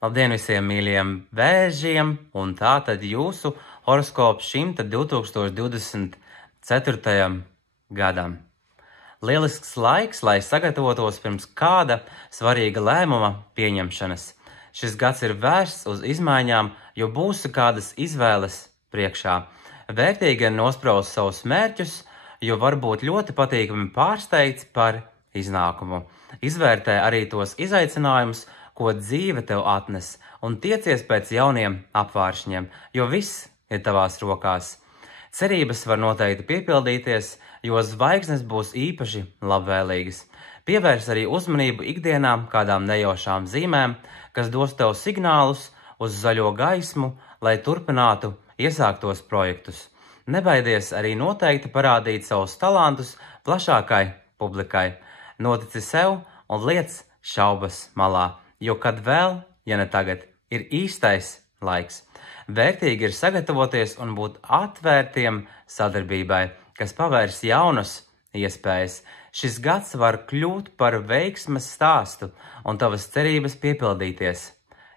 Labdien visiem mīļiem vēžiem, un tātad jūsu horoskops šim 2024. gadam. Lielisks laiks, lai sagatavotos pirms kāda svarīga lēmuma pieņemšanas. Šis gads ir vērsts uz izmaiņām, jo būs kādas izvēles priekšā. Vērtīgi ir nospraust savus mērķus, jo var būt ļoti patīkami pārsteigts par iznākumu. Izvērtē arī tos izaicinājumus, ko dzīve tev atnes, un tiecies pēc jauniem apvāršņiem, jo viss ir tavās rokās. Cerības var noteikti piepildīties, jo zvaigznes būs īpaši labvēlīgas. Pievērs arī uzmanību ikdienām kādām nejaušām zīmēm, kas dos tev signālus uz zaļo gaismu, lai turpinātu iesāktos projektus. Nebaidies arī noteikti parādīt savus talantus plašākai publikai. Notici sev un liec šaubas malā, jo kad vēl, ja ne tagad, ir īstais laiks. Vērtīgi ir sagatavoties un būt atvērtiem sadarbībai, kas pavērs jaunas iespējas. Šis gads var kļūt par veiksmes stāstu un tavas cerības piepildīties.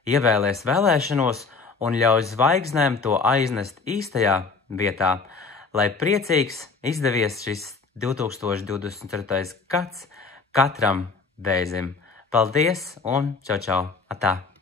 Ievēlies vēlēšanos un ļauj zvaigznēm to aiznest īstajā vietā, lai priecīgs izdevies šis 2024. gads katram vēzim. Paldies un čau čau! Atā!